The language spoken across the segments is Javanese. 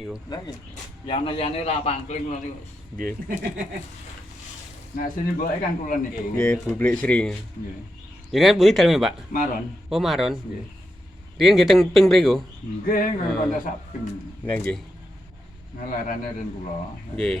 niku. Lha nggih. Yana-yane ra pangkling ngono niku. Nggih. Nah, sini mboke kan kula niku. Nggih, Bublik Sri. Nggih. Jenengan pundi daleme, Pak? Maron. Oh, Maron. Nggih. Riyen nggih teng ping mriku. Nggih, ngono sak ping. Lah nggih. Ngalarane ren kula. Nggih.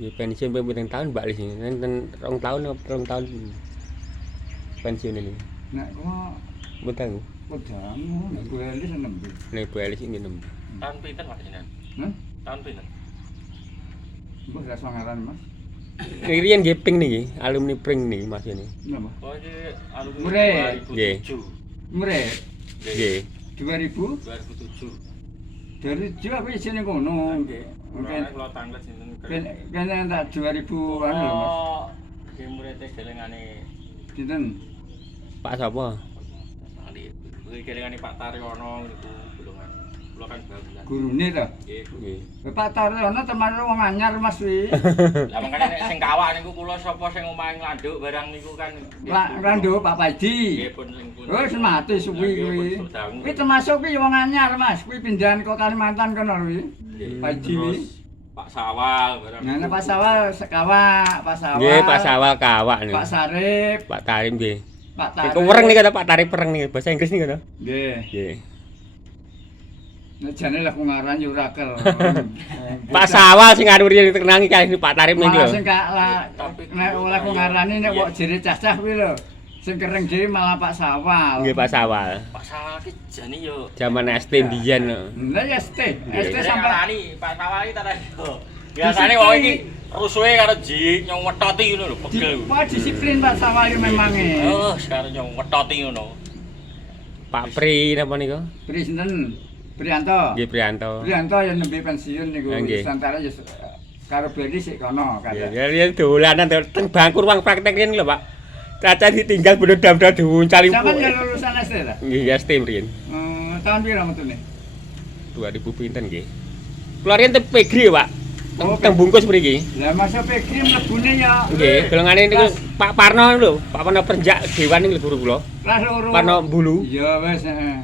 Ya pensiun ping pirang tahun Mbak Lis ini? Nenten 2 tahun apa 3 tahun pensiun ini. Nek kula Mboten. pedangu, nek kula iki nembe. Nek Bu Elis ini nem. Tahun pinten Pak jenengan? Hah? Tahun pinten? Mbok rasa ngaran, Mas. Riyen nggih ping niki, alumni pring niki Mas ini. Napa? Oh iki alumni Murid. 2007. Murid Nggih. 2000 2007. dari Jawa apa isine kono. Nggih. Mungkin Kula tanglet sinten kene tak 2000 anu lho, Mas. Oh, iki murid gelengane Dinten. Pak sapa? Ali. Kuwi gelengane Pak Taryono niku golongan. Kula kan babulan. Gurune to. Nggih. Nggih. Pak Taryono teman wong anyar Mas wi. Lah makane nek sing kawak niku kula sapa sing omahe nglanduk barang niku kan Rando Pak Paji. nggih pun sing pun. Oh, wis mati suwi kuwi. Nggih, pun dangu. Kuwi termasuk kuwi wong anyar, Mas. Kuwi pindahan ke Kalimantan kono kuwi. Nggih. Paji Terus wi. Pak Sawal barang. Nah, Pak Sawal sekawak, Pak Sawal. Nggih, Pak Sawal kawak niku. Pak Sarip, Pak Tarim nggih. Pak Niku Tarip. wereng nih kata Pak Tarim pereng nih bahasa Inggris nih kata. Nggih. Nggih. Nek jane lah ku ngaran yo ora kel. Pak Sawal sing anu riyen tenangi kali Pak Tarim niki Malah lho. sing gak lah nek oleh ku ngarani nek kok jere cacah kuwi lho. Sing kereng dhewe malah Pak Sawal. Nggih Pak Sawal. Pak Sawal ki jane yo Zaman ST mbiyen. Lah ya ST Sampai sampai ngarani Pak Sawal iki ta yo. Biasane wong iki rusuhe karo ji nyong wetoti ngono lho, pegel. Wah disiplin Pak Sawal iki memange. Oh, sekarang nyong wetoti ngono. Pak Pri napa niku? Pri sinten? Priyanto. Nggih Priyanto. Priyanto yang nembe pensiun niku Nggih. Nusantara ya karo Beli sik kono Nggih, kata. ya riyen dolanan teng bangku ruang praktek riyen lho, Pak. Caca ditinggal bener dam-dam diuncali. Sampeyan ya lulusan SD ta? Nggih, ST riyen. Tahun pira metune? 2000 pinten nggih. Kula riyen teng Pegri, Pak. Oh, Teng bungkus mriki. Lah masa Pegri mlebune ya Nggih, golongane niku Pak Parno lho, Pak Parno Perenjak Dewan niku guru kula. kelas loro. Parno Bulu. Iya wis heeh.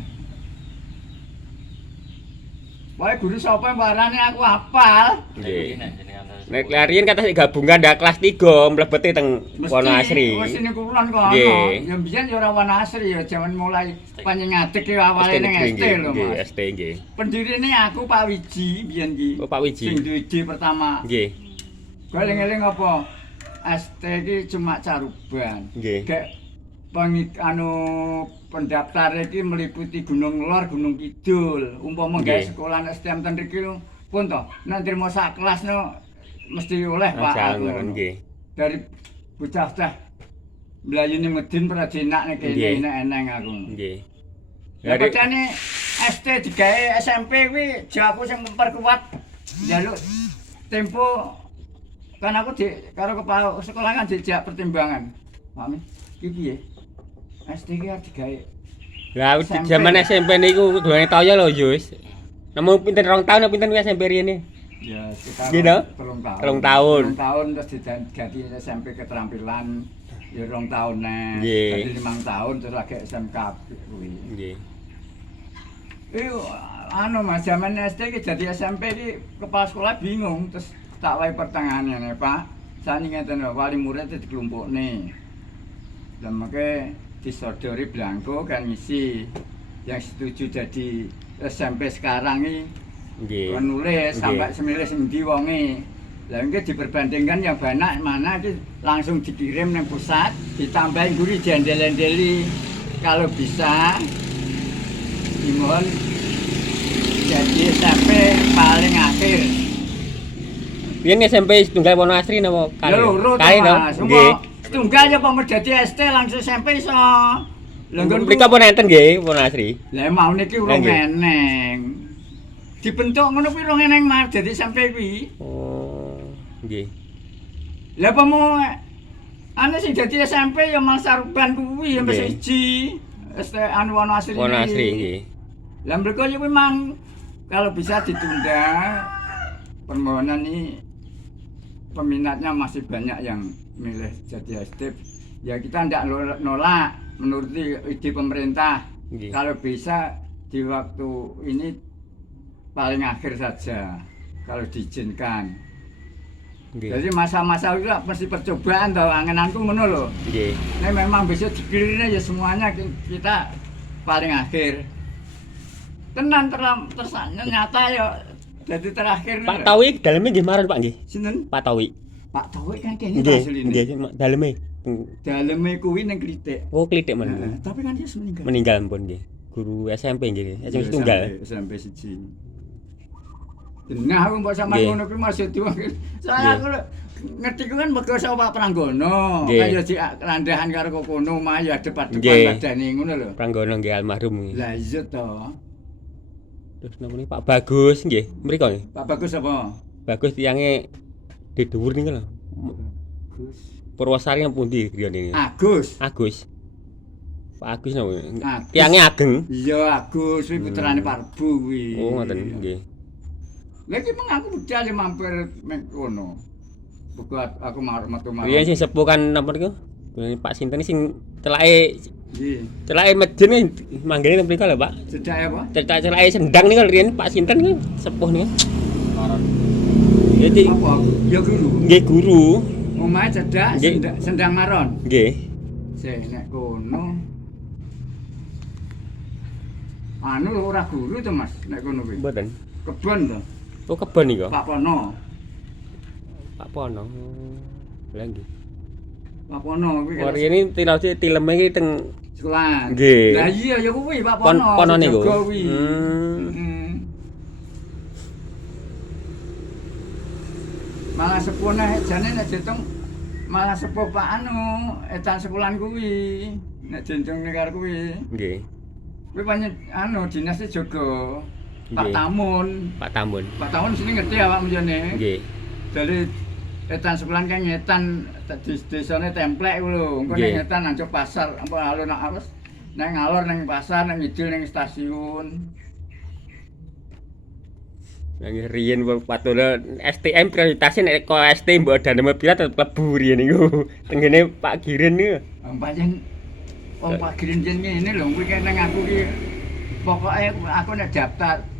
Wae guru sapa barane aku hafal. Nggih. Nek jenengan Nek larian kata sik gabungan ndak kelas 3 mlebete teng Wonoasri. Wis niku kulon kono. Nggih. Ya mbiyen ya ora Wonoasri ya jaman mulai panjengadeg ki awale ning ST lho Nggih, Mas. ST nggih. Pendirine aku Pak Wiji biyen ki. Oh, Pak Wiji. Sing duwe ide pertama. Nggih. Kowe eling-eling apa? ST ki cuma caruban. Nggih. Gek pendaftar iki meliputi Gunung Lor, Gunung Kidul. Umpama gawe Nggih. sekolah STM ten mriki pun to. Nek nrimo sak kelas no mesti oleh Pak. Jangan nggih. Dari bocah-bocah mlayune Medin Prajenak nek Nggih. kene enak eneng aku. Nggih. Ya padane ST digawe SMP kuwi jaku sing memperkuat njaluk tempo kan aku karo kepala sekolah kan dijak pertimbangan. Mami, iki piye? ST iki arep digawe. Lah SMP. zaman SMP niku duwane toyo lho, Yus. Nemu pinten 2 tahun apa pinten kuwi SMP riyen. Ya sekitar Gitu? 3 tahun. 3 tahun. 3 tahun terus diganti SMP keterampilan ya 2 tahun nek. Nggih. Jadi 5 tahun terus lagi SMK kuwi. Nggih. Anu Mas, zaman SD ki jadi SMP ki kepala sekolah bingung terus tak wae pertengahannya nih Pak. Sani ngeten lho, wali murid itu dikelompokne. Dan makanya disodori Blanko kan ngisi yang setuju jadi SMP sekarang ini Nggih. menulis Nggih. sampai semilih endi wonge. Lah iki diperbandingkan yang banyak mana iki langsung dikirim nang pusat, ditambahin guri jendel-jendeli. Kalau bisa dimohon jadi SMP paling akhir. Riyen SMP setunggal Wonoasri napa Ya loro to Kali to? Mas. Nggih. Setunggal ya pomor dadi ST langsung SMP iso. Lha nggon Mrika pun enten nggih Wonoasri. Lah mau niki urung Nggih. eneng. Dibentuk ngono kuwi urung eneng Mas dadi SMP kuwi. Oh, nggih. Lah apa mau ane sing dadi SMP ya Mas Saruban kuwi ya Nggih. siji. ST anu Wonoasri. Wonoasri nggih. Lah mereka ya memang kalau bisa ditunda permohonan ini peminatnya masih banyak yang milih jadi SD. Ya kita tidak nolak menuruti ide pemerintah. Nggih. Kalau bisa di waktu ini paling akhir saja kalau diizinkan. Nggih. Jadi masa-masa itu mesti percobaan tau angenanku ngono lho. Nggih. Ini memang bisa dikirine ya semuanya kita paling akhir. Tenan tersanya nyata ya jadi terakhir. Pak Tawi daleme nggih marang Pak nggih. Sinten? Pak Tawi. Pak Tawi kan kene Nggih, asline. nggih daleme. Daleme kuwi ning Klitik. Oh, klitik men. Tapi kan dia meninggal. Meninggal pun nggih. Guru SMP nggih. SMP tunggal. SMP 1. Nah, aku mbok sampean ngono kuwi masih tuwa. Saya aku ngerti ku kan mergo saka Pak Pranggono. Kaya di randahan karo kono mah ya depan-depan badane ngono lho. Pranggono nggih almarhum. Lah iya to. Terus namanya Pak Bagus nggih. Mriko nggih. Pak Bagus apa? Bagus tiyange di dhuwur niku lho. Bagus. Purwosari nang pundi griyane? Agus. Agus. Pak Agus napa? Agus. Tiyange ageng. Iya, Agus kuwi putrane Pak Rebo kuwi. Oh, ngoten nggih. Lah iki meng aku budal mampir mek kono. Buat aku metu marang. Iya sing sepuh kan napa niku? Pak sinten sing celake Nggih. celake medhen manggene mriko lho, Pak. Cedak apa? Celake sendang niku riyen Pak sinten niku sepuh niku. Maron. Jadi Apa? Ya guru. nggih guru. Omahe cedak Nggih. sendang maron. Nggih. Sing nek kono anu lho ora guru to Mas nek kono kuwi. Mboten. Kebon to. Oh kebon niku. Pak Pono. Pak Pono. Lah nggih. Pak Pono kuwi Oh riyen tileme iki teng sekolah. Nggih. Lah iya ya kuwi Pak Pono. Pono niku. Jaga kuwi. Malah sepuh nek jane nek ditung malah sepuh Pak anu etan sekolahan kuwi. Nek jenjang karo kuwi. Nggih. Kuwi pancen anu dinas jaga. Pak Nggih. Tamun. Pak Tambun. Pak Tamun sini ngerti awakmu jane. Nggih. Dari etan sekolahan kan ngetan di desane templek ku lho. Engko ning Nggih. ngetan nang pasar apa alun awas nang ngalor nang pasar nang ngidul nang stasiun. Nang riyen patula STM prioritasnya nek kok ST mbok daneme pira tetep klebu riyen niku. Tengene Pak Girin niku. Pancen wong Pak Girin jen ngene lho kuwi kan nang aku ki pokoke aku nek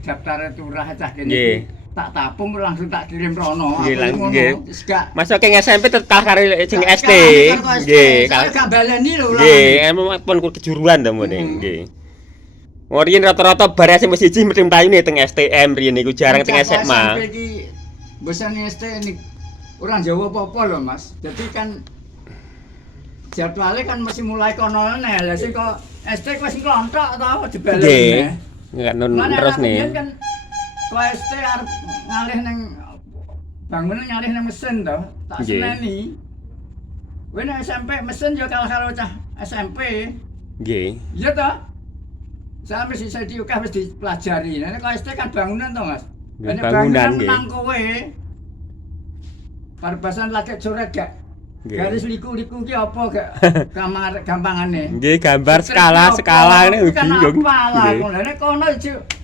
daftar turah cah kene Nggih. iki tak tapung langsung tak kirim rono. Nggih, Aku lang- ngono. nggih. Wis gak Masuk ke SMP tetep kalah karo sing gak- SD. gak- Nggih, saya gak baleni lho lah. nggih, emang pun kejuruan to mene, nggih. Oh riyen rata-rata bar SMP 1 mesti mtayune teng STM riyen niku jarang teng SMP SMA. iki besane ST ini orang Jawa apa-apa lho Mas. Jadi kan jadwalnya kan masih mulai kono neh. Lah sing kok ST wis nglontok to apa dibaleni. Nggih. Enggak Mana terus anak nih. biyen kan kok ST arep ngalih ning bangunan ngalih ning mesin to. Tak Nggih. seneni. Kowe nek SMP mesin yo kalah karo cah SMP. Nggih. Iya toh? Saya mesti saya diukah mesti dipelajari. Nah, kalau ST kan bangunan toh Mas. Ya, Nek bangunan, nggih. menang kowe. Parbasan lagi coret gak? Nggih. Garis liku-liku ki apa gak kamar gampangane. Nggih, gambar skala ini bingung. Lah, Nggih. nek kono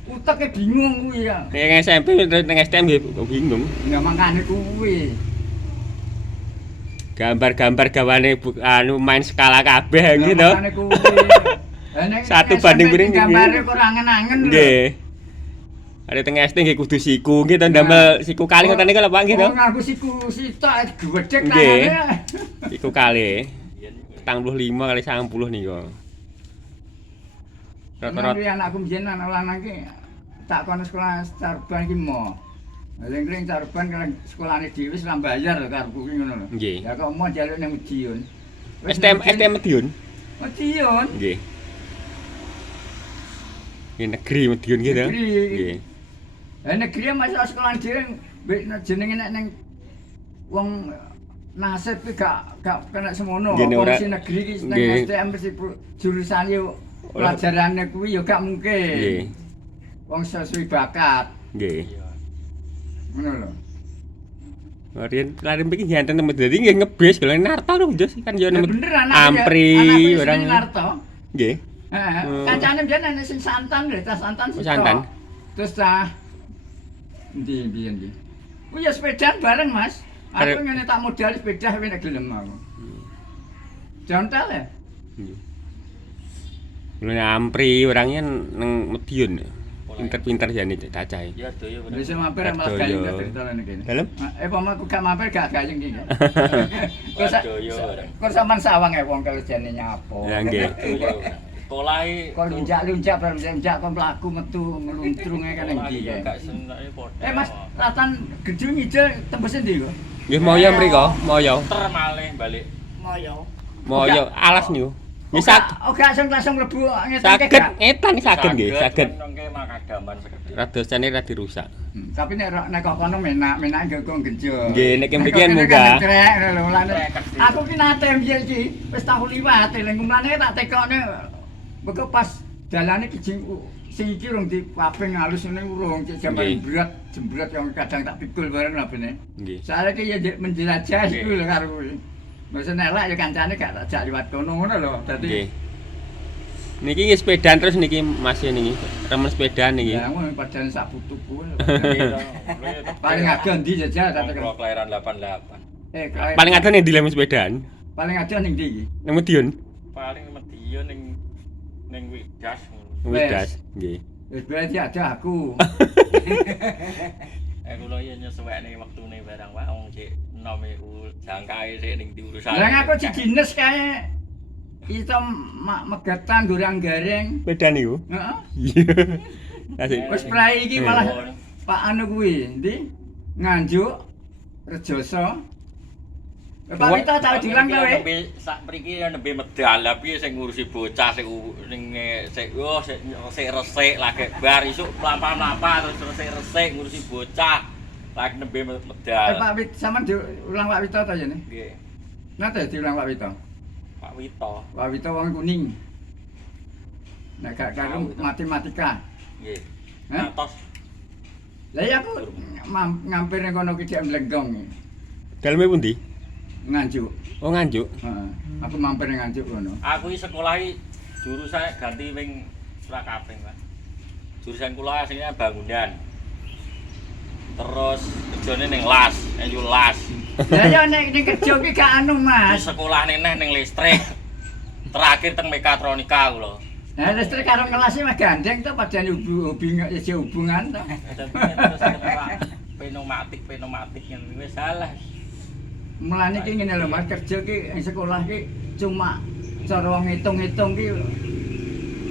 uteke bingung kuwi ya. Nek SMP teng STM nggih bingung. Ya makane kuwi. Gambar-gambar gawane anu main skala kabeh Ya, gitu. makane kuwi. Lah, nek Satu SMP banding piring, nggih. Gambare kok ora angen-angen lho. Nggih. Ada teng SD nggih kudu siku nggih to ndamel siku kali ngoten niku lho Pak nggih to. Oh, ngaku siku sitok gedhek Nggih. tangane. Siku kali. 45 kali 90 niku. Rata-rata Rata-rata anakku mbiyen anak lanang ki tak kono sekolah Sarban ki mo. Ring-ring Sarban kan sekolahane dhewe wis ora bayar lho karepku ki ngono lho. Nggih. Ya kok mau njaluk ning Medion. STM Medion. Medion. Nggih. Nggih negeri Medion gitu. Negeri. Nggih. Lah negeri masih sekolah dhewe jenenge nek ning wong nasib ki gak kena semono. Nggih, nek ora- Polisi negeri ki ning nggih. STM mesti jurusane pelajarane kuwi ya gak mungkin. Nggih. Wong sesuai bakat. Nggih. Ngono lho. Riyen lari mriki janten temen dadi nggih ngebis golek narto lho Jos kan yo Ya nemu bener anak Ampri orang orang. Narto. Nggih. Heeh. Hmm. Kancane biyen ana sing santan lho, tas santan Oh, sitok. santan. Terus cah endi biyen iki. Oh ya sepedaan bareng, Mas. Aku Bareng. ngene tak modal sepeda kowe nek gelem aku. Jontel ya? Nggih. Lho Ampri orangnya nang Medion. Pinter-pinter jane cacahe. Ya doyo bener. Wis mampir malah Adoyo. gayeng ceritane kene. Dalem? Pama aku gak mampir gak gayeng iki. Doyo. Kok sampean sawang wong kerjane nyapo. Ya nggih. Doyo. Sekolahe Kok lunjak-lunjak kon mlaku metu ngeluntrung kene ndi kae. Gak senenge padha. Mas, ratan gedhe ngijil tembus endi kok? Nggih moyo mriko, moyo. Ter malih balik. Moyo. Moyo alas niku. Nggih Langsung mlebu ngeten saged ngetan saged nggih, saged. Nangke makadaman segede. Radosane ra dirusak. Tapi nek kok kono menak kok genjo. Nggih, nek mriki kan munggah. Aku ki nate mbiyen iki wis tau liwat eling mulane tak tekone mergo pas dalane ki sing iki rung dipaping halus ngene urung jaman berat jembret yang kadang tak pikul bareng labene. Nggih. Saya ki ya menjelajah iku lho karo kuwi. Masa nelak ya kancane gak tak jak liwat kono ngono lho. Dadi Nggih. Niki nggih sepedaan terus niki Mas niki. Remen sepedaan niki. ya ngono padahal sak putuku. Paling agak ndi jajal tak Kalau kelahiran 88. Paling ada ning dilem sepedaan. paling agak ning ndi iki? Nang Medion. Paling Medion ning Widas. Widas, nggih. Wis berarti ada aku. Kula ya nyesuwekne wektune barang wae wong cek enome jangkae sik ning diurusan. Lah aku didinas kae iso megetan gorang garing. Sepedaan niku. Heeh. Iya. Asik. Wis prai iki malah Pak anu kuwi ndi? Nganjuk Rejoso. Pak Wito tau diulang to we. Sak mriki ya nembe medal lah piye sing ngurusi bocah sik ning sik sik resik lagi bar isuk mlampah-mlampah terus resik ngurusi bocah. Lagi nembe medal. Pak Wito sampean diulang Pak Wito ta jane? Nggih. Nate diulang Pak Wito. Pak Wito. Pak Wito wong kuning. Nek gak karo matematika. Nggih. Hah? Atos. Lah ya aku ngampir ning kono ki dhek mlenggong. Daleme pundi? Nganjuk. Oh nganjuk. Heeh. Aku mampir ning nganjuk kono. Aku iki sekolah jurusan ganti wing Surakarta, Pak. Jurusan kula aslinya bangunan. Terus kerjane ning las, enyu las. Lah ya nek ning kerja ki gak anu Di Mas. sekolah neh ning listrik. Terakhir teng mekatronika kula. Nah listrik karo ngelas mah gandeng to padahal hubungan to. Terus pneumatik ngene wis salah. Mulane ki ngene lho Mas, kerja ki ing sekolah ki cuma cara ngitung-ngitung ki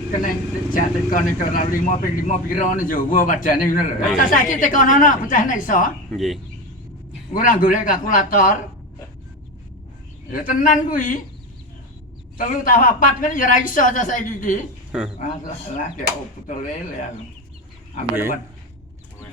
kena jak tekan nek 5 ping 5 pira ning Jawa padane ngono lho. Lah saiki tekan ana pecah nek iso. Nggih. Ora golek kalkulator. Ya tenan kuwi. 3 ta 4 kan ya ora iso ta saiki iki. Alah kek betul lele aku. Aku Nggih. dapat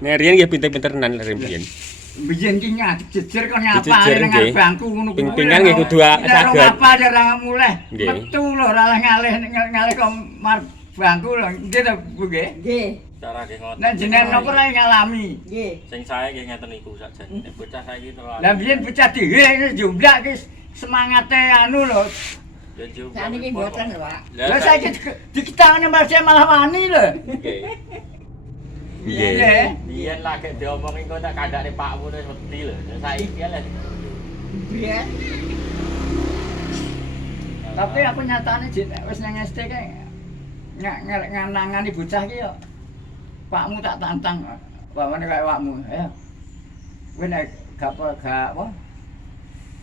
Nek riyen nggih pinter-pinter tenan riyen. biyen ki ngadeg jejer kon nyapa Jejer, nang nggih. bangku ngono kuwi. Ping-pingan nggih kudu saged. Apa ora muleh. Nggih. Metu lho ora ngalih kok mar bangku lho. Nggih to Bu nggih. Nggih, Cara nggih ngoten. Nek jenengan napa ra ngalami. nggih. Sing sae nggih ngeten niku sakjane. Nek bocah saiki terlalu. Lah biyen bocah dhewe jumlah ki semangate anu lho. Ya juga. Sakniki mboten lho, Pak. Lah saiki dikitangane malah wani lho. Nggih. Nggih. Biyen lagi diomongin kok tak kandhane Pakmu wis wedi lho. Saiki lho. Biyen Tapi aku nyatane wis nang SD kae nganangani bocah ki yo. Pakmu tak tantang, bawane kaya awakmu. Ayo. Kowe nek gak apa